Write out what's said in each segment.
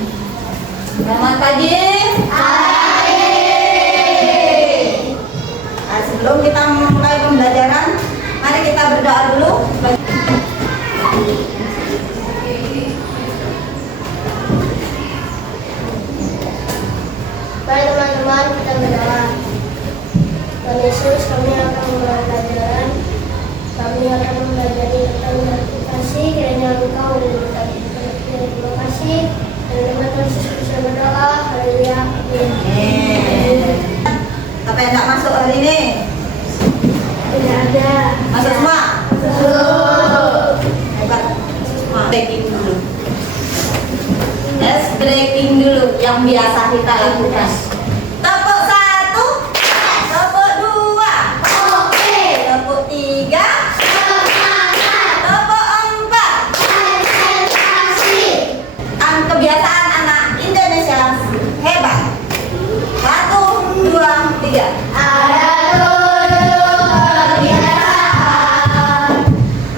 Selamat pagi. Hai. Nah, sebelum kita mulai pembelajaran, mari kita berdoa dulu. Baik teman-teman, kita berdoa. Tuhan Yesus, kami akan mulai pelajaran. Kami akan mempelajari tentang gratifikasi. Kiranya Engkau memberkati kita. Terima kasih. Dan nama Tuhan Yesus bisa berdoa. Haleluya. Amin. Apa yang tidak masuk hari ini? Tidak ada. Masuk semua? Masuk. Hebat. Semua. Breaking dulu. Yes, breaking dulu yang biasa kita lakukan. Tepuk 1, tepuk 2, Oke. tepuk 3, Semangat. tepuk 4. Konsentrasi. Kebiasaan anak Indonesia hebat. 1, 2, 3. Ada tujuh kebiasaan.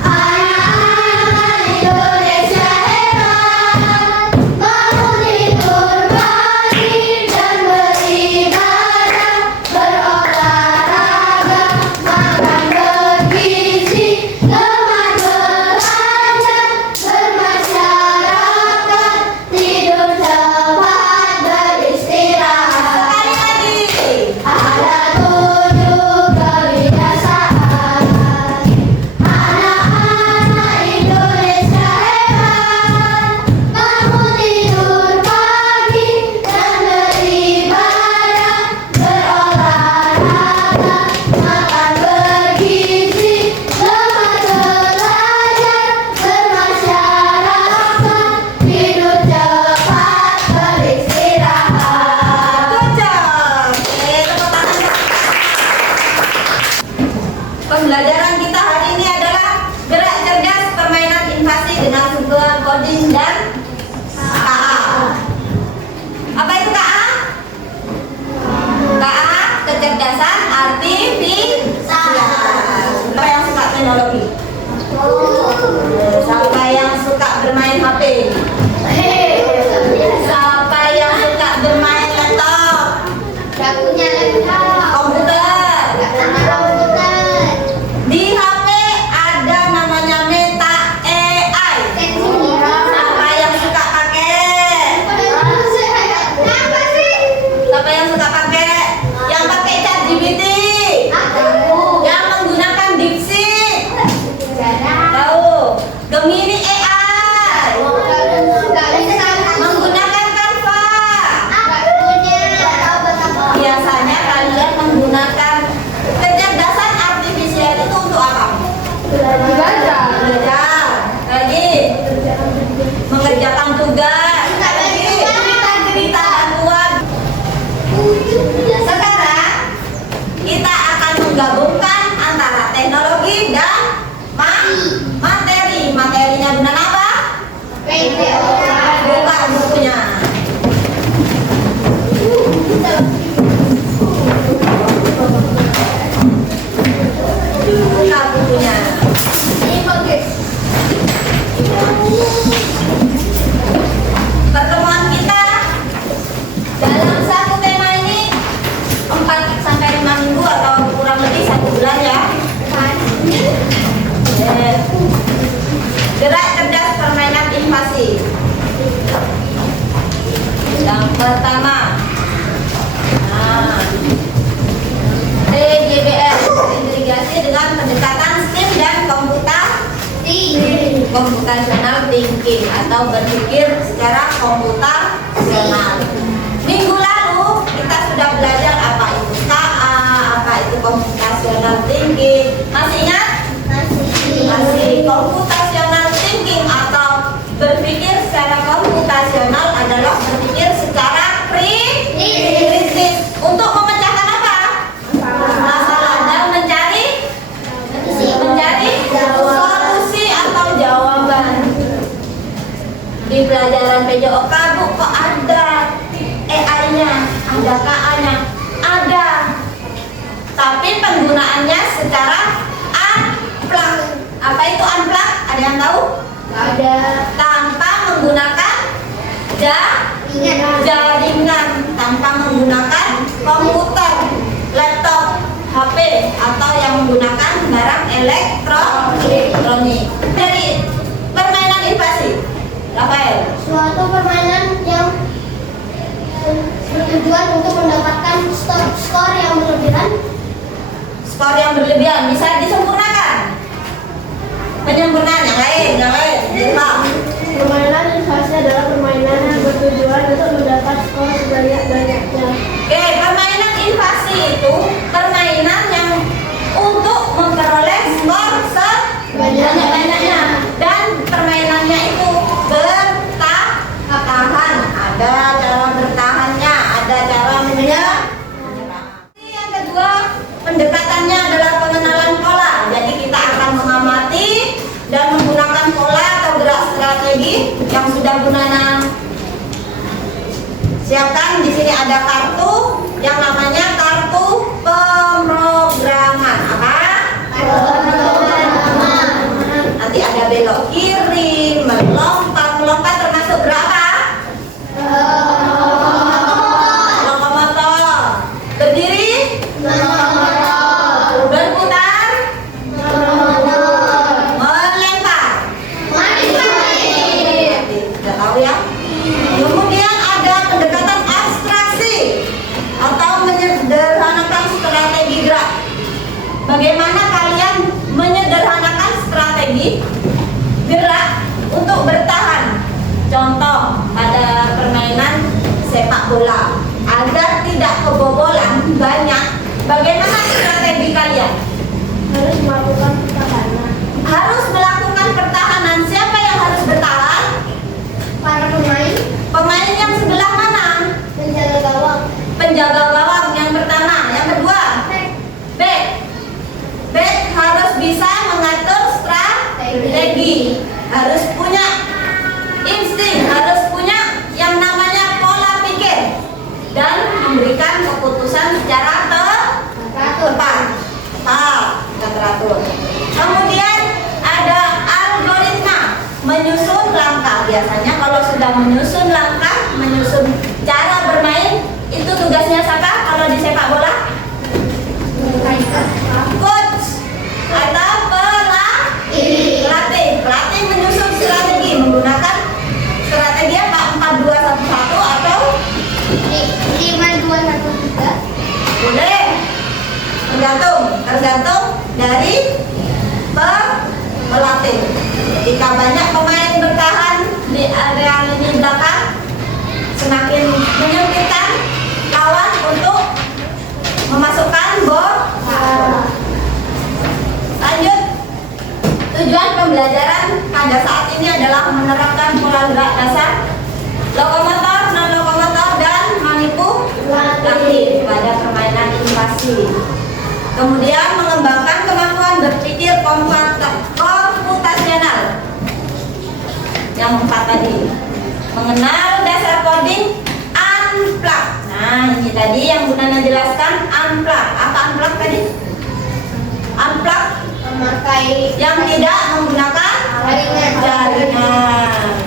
Anak-anak Indonesia hebat. Bangun tidur pagi dan beribadah, berolahraga, makan bergizi, lemah belajar, bermasyarakat, tidur cepat, beristirahat. Sekali lagi. Ada tujuh kebiasaan. Anak-anak Indonesia hebat. Bangun tidur pagi dan beribadah, berolahraga, makan bergizi, lemah belajar, bermasyarakat, tidur cepat, beristirahat. Good job. Oke, tepuk tangan. Pembelajaran kita hari ini adalah gerak cerdas permainan invasi dengan sentuhan coding dan KA. Apa itu KA? KA, kecerdasan artifisial. Siapa yang suka teknologi? Siapa yang suka bermain HP? Siapa yang suka bermain laptop? Gak punya laptop, Komputer? gak punya komputer. Di HP ada namanya Meta AI. Siapa yang suka pakai? Apa sih? Siapa yang suka pakai? Yang pakai ChatGPT? Aku. Yang menggunakan DeepSeek? Jarang. Tahu? Gemini AI? Gak bisa. Menggunakan Canva? Gak punya. Gak tahu betapa. Biasanya kalian menggunakan kecerdasan artifisial itu untuk apa? Belajar. Lagi mengerjakan tugas. Lagi minta bantuan. Sekarang kita akan menggabungkan antara teknologi dan materi. Materinya benar apa? Buka bukunya. Buka bukunya. Pertemuan kita dalam satu tema ini 4 sampai 5 minggu atau kurang lebih 1 bulan ya. Gerak cerdas permainan invasi. Yang pertama, PGBL, integrasi dengan pendekatan STEM dan computational thinking atau berpikir secara komputasional. Minggu lalu kita sudah belajar apa itu KA, apa itu computational thinking. Masih ingat? Masih. Computational thinking atau berpikir secara komputasional adalah berpikir secara kritis untuk memecahkan apa? Masalah dan mencari solusi atau jawaban. Di pelajaran PJOK Bu, kok ada AI-nya, ada KA-nya, ada. Tapi penggunaannya secara unplug. Apa itu unplug? Ada yang tahu? Ada. Tanpa menggunakan jaringan tanpa menggunakan komputer, laptop, HP atau yang menggunakan barang elektronik. Dari permainan invasi, Rafael. Suatu permainan yang bertujuan untuk mendapatkan skor yang berlebihan. Skor yang berlebihan bisa disempurnakan. Penyempurnaan yang lain. Permainan invasi adalah permainan yang bertujuan untuk mendapat skor sebanyak-banyaknya. Oke, permainan invasi itu permainan yang untuk memperoleh skor sebanyak-banyaknya, dan permainannya itu bertahan. Ada cara bertahannya, ada cara menyerang. Yang kedua, pendekatannya adalah pengenalan pola. Jadi kita akan mengamati dan menggunakan pola atau gerak strategi yang sudah Gunana siapkan. Di sini ada kartu yang namanya kartu pemrograman. Apa? Nanti ada belok kiri, melompat termasuk berapa? Lokomotor. Berdiri? Berputar? Melempar? Tidak tahu ya. Kemudian ada pendekatan abstraksi atau menyederhanakan strategi gerak. Bagaimana kalian menyederhanakan strategi gerak untuk bertahan? Contoh pada permainan sepak bola, agar tidak kebobolan banyak, bagaimana strategi kalian? Harus melakukan pertahanan. Harus melakukan pertahanan. Siapa yang harus bertahan? Para pemain, Pemain yang sebelah mana? penjaga gawang, Penjaga gawang yang pertama. Yang kedua, back. Back harus bisa mengatur strategi, harus punya insting, harus punya yang namanya pola pikir, dan memberikan keputusan secara tepat, dan teratur. Kemudian ada algoritma, menyusun langkah. Biasanya kalau sudah menyusun langkah, menyusun cara bermain, itu tugasnya siapa kalau di sepak bola? Coach atau pelatih menyusun strategi menggunakan strategi apa? 4-2-1-1 atau 5-2-1-3. boleh, tergantung dari pelatih. Jika banyak pemain bertahan di area lini belakang, semakin menyempitkan lawan untuk memasukkan bola. Lanjut. Tujuan pembelajaran pada saat ini adalah menerapkan pola gerak dasar lokomotor, non lokomotor, dan manipulatif pada permainan invasi. Kemudian mengembangkan kemampuan berpikir komputasional. Yang 4 tadi. Mengenal dasar coding unplug. Nah, ini tadi yang Gunana jelaskan unplug. Apa unplug tadi? Unplug Memakai yang tidak menggunakan jaringan.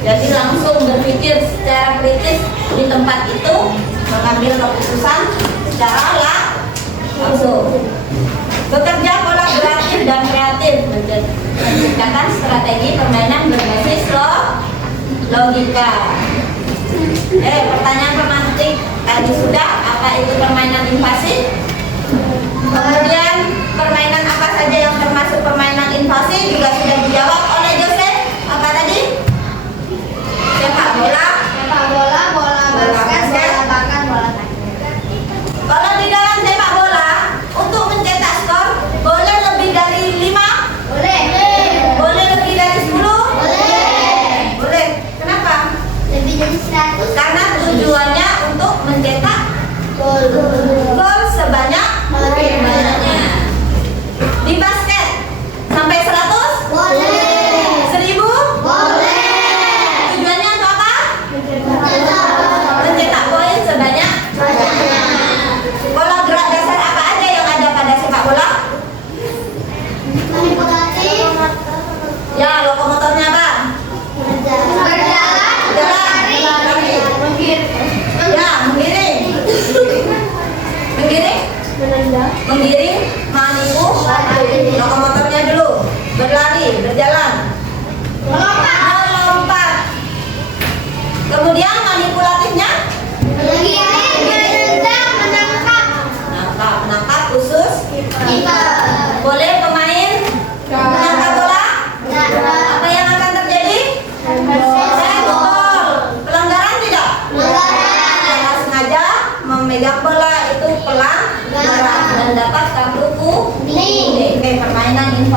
Jadi langsung berpikir secara kritis di tempat itu, mengambil keputusan secara langsung. Bekerja kolaboratif dan kreatif, menciptakan strategi permainan berbasis logika. Pertanyaan pemantik tadi sudah, apa itu permainan invasi? Kemudian permainan apa saja yang termasuk permainan invasi juga sudah dijawab oleh Joseph. Apa tadi? Sepak bola, bola basket, bola bakar, bola tangkis. Kalau di dalam sepak bola, untuk mencetak skor boleh lebih dari 5? Boleh. Boleh lebih dari 10? Boleh. Kenapa? Lebih dari 100. Karena tujuannya untuk mencetak Gol. gol sebanyak banyaknya. Di basket sampai 100? Boleh.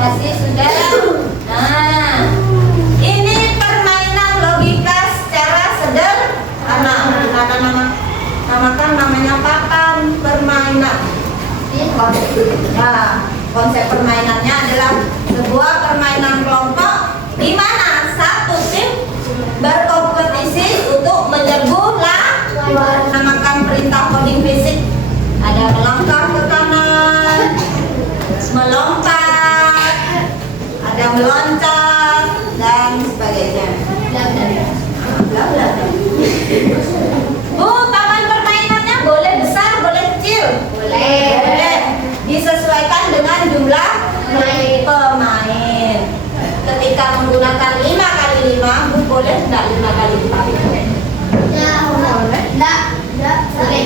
kasih sudah. Nah, ini permainan logika secara sederhana. Namakan namanya papan permainan. Nah, konsep permainannya adalah sebuah permainan kelompok di mana satu tim berkompetisi untuk menyerbu lawan. Namakan perintah coding fisik. Ada melangkah ke kanan, melompat, ada meloncat dan sebagainya. Bu, papan permainannya boleh besar, boleh kecil. Boleh. Disesuaikan dengan jumlah pemain. Ketika menggunakan 5x5, Bu boleh enggak 5x4?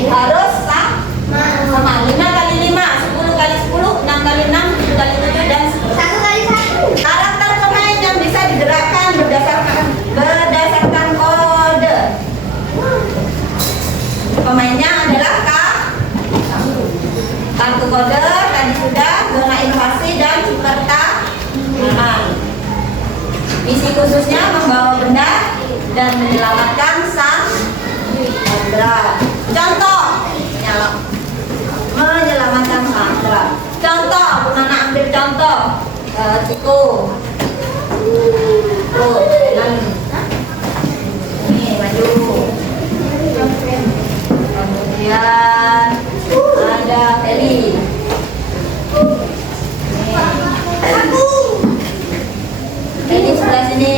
Harus sama 5x5, 10x10, 6x6, 7x7 dan seterusnya. Karakter pemain yang bisa digerakkan berdasarkan kode. Pemainnya adalah kartu kode tadi sudah, zona invasi dan pertahanan. Misi khususnya membawa benda dan menyelamatkan sang Sandra. Contoh, menyelamatkan Sandra. Contoh, mana ambil contoh? Ciko. Tuh, jalan. Ini maju. Kemudian ada Feli. Feli sebelah sini.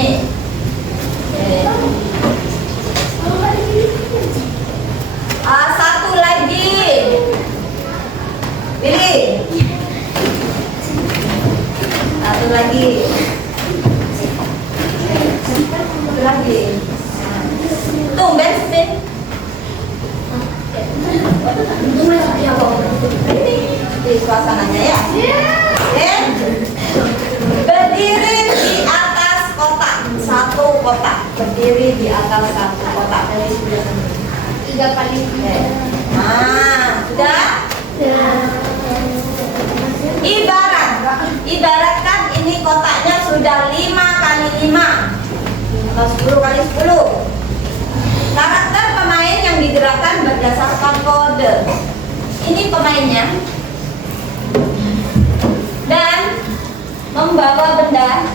Satu lagi. Pilih. Satu lagi. Satu lagi. Tumben spin. Ini suasananya ya. Berdiri di atas kotak. Satu kotak. Berdiri di atas satu kotak. Dari sebelah sini. 3x3. Nah, sudah. Ibaratkan ini kotaknya sudah 5x5 atau 10x10. Karakter pemain yang digerakkan berdasarkan kode. Ini pemainnya dan membawa benda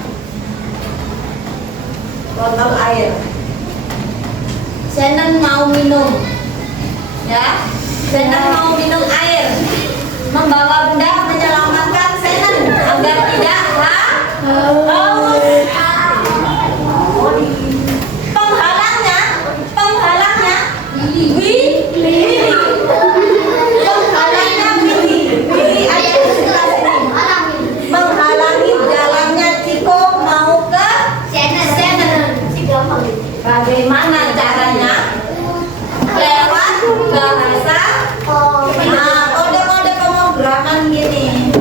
botol air. Shannon mau minum, ya. Shannon mau minum air. Membawa benda menyelamatkan Shannon agar tidak haus. Penghalangnya Willy. Penghalangnya Willy ada di sebelah sini. Menghalangi jalannya Ciko mau ke Shannon. Bagaimana caranya? Lewat bahasa. Nah, kode-kode pemrograman gini.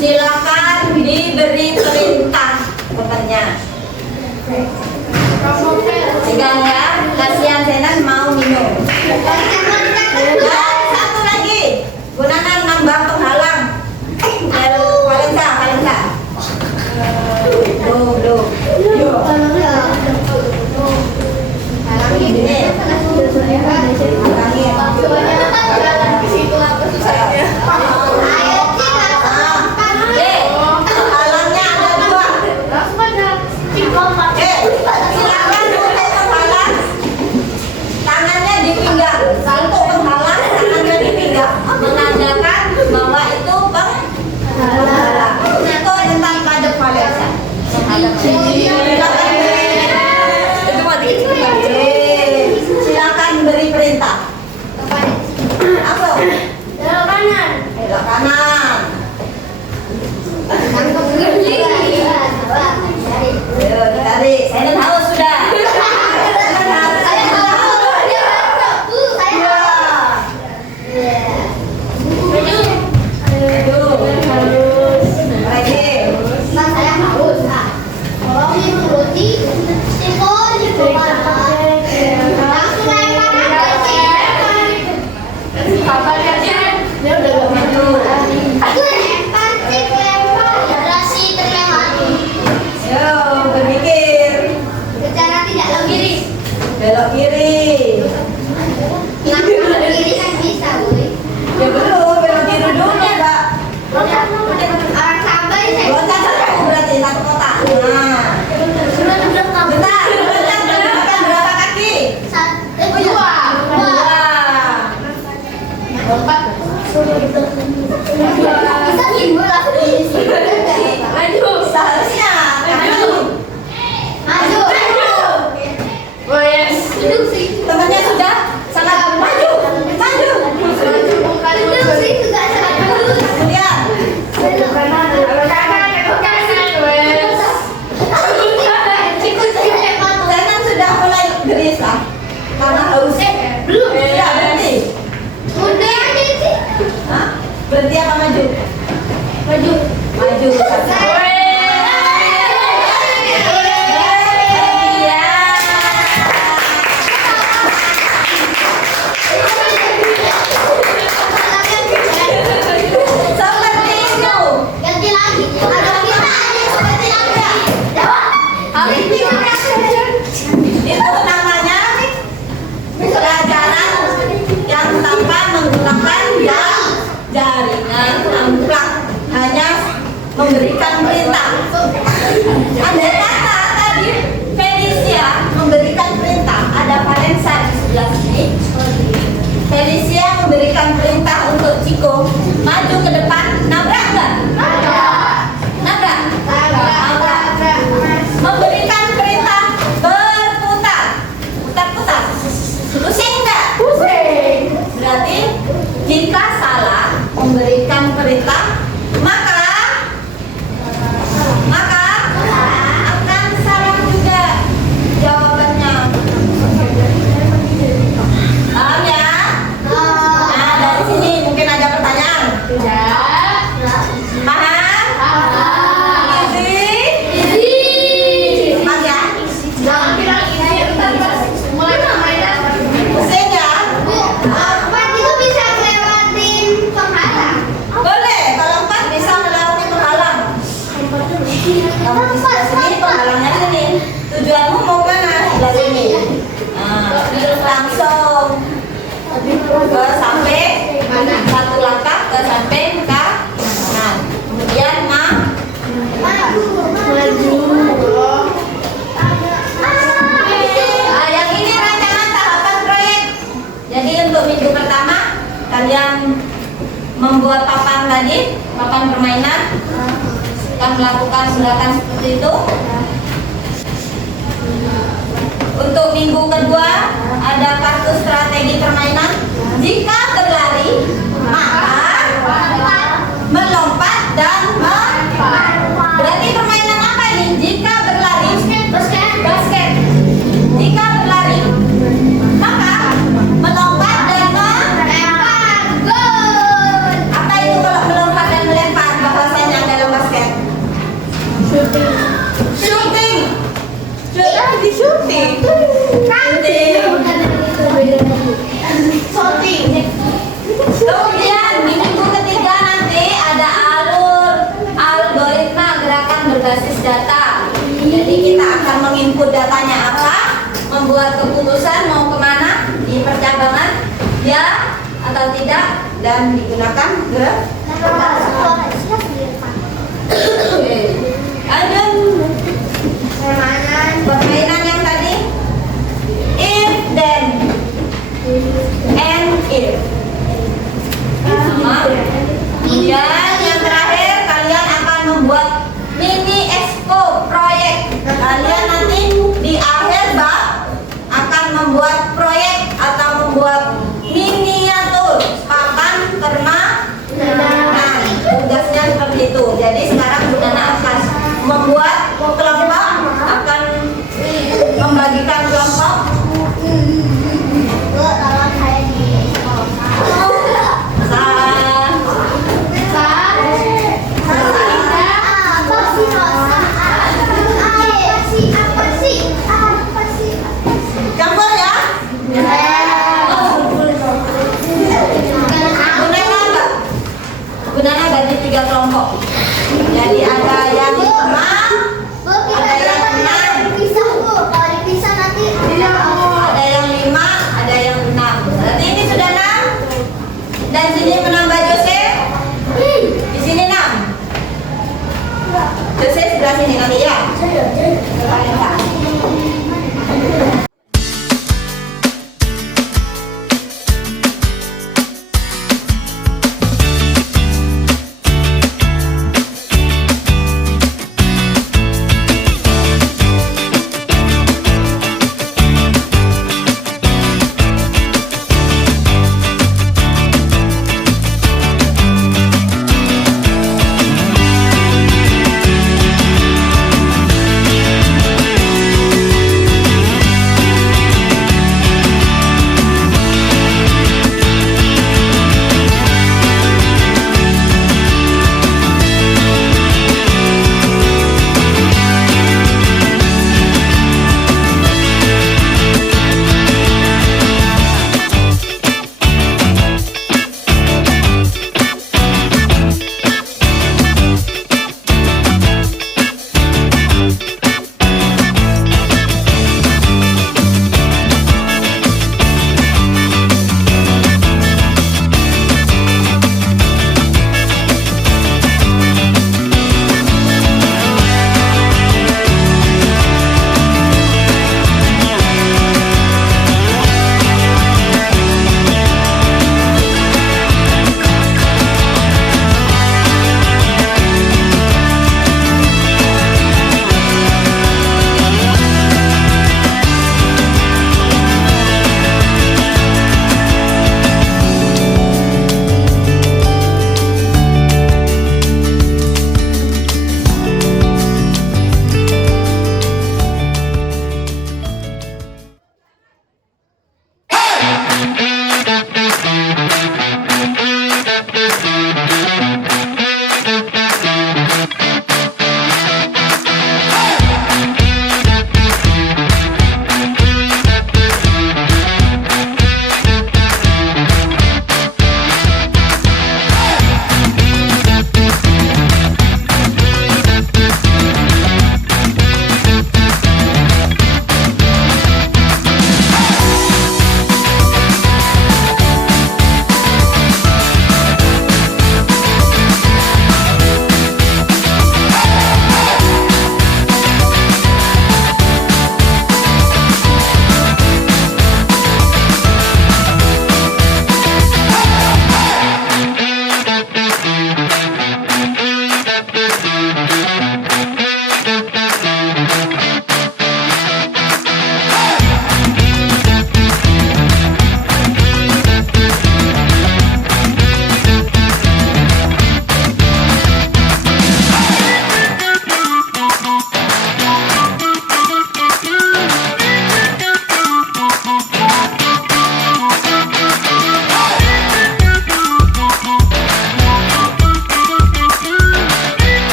Silakan diberi perintah pekerja. Sekarang ya, kasihan Shannon mau minum. Dan satu lagi, gunakan nambah penghalang. Valensa. Duh. Halangnya ada 2. Silakan untuk penghalang tangannya di pinggang. Belok kiri. Yang kiri kan bisa, Boy. Ya belum, belok kiri dulu, Mbak. Orang sabar saya. Loncat satu berarti satu kotak. Nah. Bentar, loncat menggunakan berapa kaki? Dua. Lompat. Bisa timbul lah. Maju. Seharusnya. Maju. Oh yes. Duduk sih. Temannya sudah sangat maju. Maju. Duduk sih juga sangat bagus. Kemudian. Saya sudah mulai gelisah karena haus. Belum. Ya, berhenti. Udah aja sih. Hah? Berhenti apa maju? Maju. Maju. Seperti itu. Ganti lagi. Ada kita aja seperti lagi. Hari ini Itu namanya pelajaran yang tanpa menggunakan jaringan amplak, hanya memberikan perintah. Andai kata tadi Felicia memberikan perintah, ada Vanessa di sebelah sini. Felicia memberikan perintah untuk Ciko maju ke depan, nabrak nggak? Nabrak. Memberikan perintah berputar, putar-putar. Pusing nggak? Berarti jika salah memberikan perintah, maka akan salah juga jawabannya. Paham ya? Nah, dari sini mungkin ada pertanyaan. Paham? Easy? Cepat ya? Pusing ya? itu bisa lewatin penghalang. Boleh, kalau 4 bisa melewati penghalang. Kamu di sebelah sini, penghalangnya sini. Tujuanmu mau kemana? Sebelah sini. Nah, langsung ke samping, satu langkah ke samping ke kanan. Kemudian yang ini rancangan tahapan proyek. Jadi untuk minggu pertama kalian membuat papan tadi, papan permainan, akan melakukan gerakan seperti itu. Untuk minggu kedua ada kartu strategi permainan. Jika berlari, maka melompat dan berarti permainan apa ini? Jika berlari, basket. Jika berlari, maka melompat dan apa itu kalau melompat dan melempar bahasanya dalam basket? Shooting. Di shooting. Kemudian di minggu ketiga nanti ada algoritma gerakan berbasis data. Jadi kita akan menginput datanya apa, membuat keputusan mau kemana di percabangan, ya atau tidak, dan digunakan ada permainan yang tadi if then and if sama. Kemudian yang terakhir kalian akan membuat mini expo proyek. Kalian nanti di akhir bab akan membuat proyek atau membuat miniatur papan permainan. Tugasnya seperti itu. Jadi sekarang Bunda akan membuat kelompok, akan membagikan kelompok. Campur ya. Gunanya bagi 3 kelompok. Jadi ada yang 5, ada yang 6. Bisa Bu, kalau dipisah nanti jelasin nih nanti ya. Saya Kalian Kak.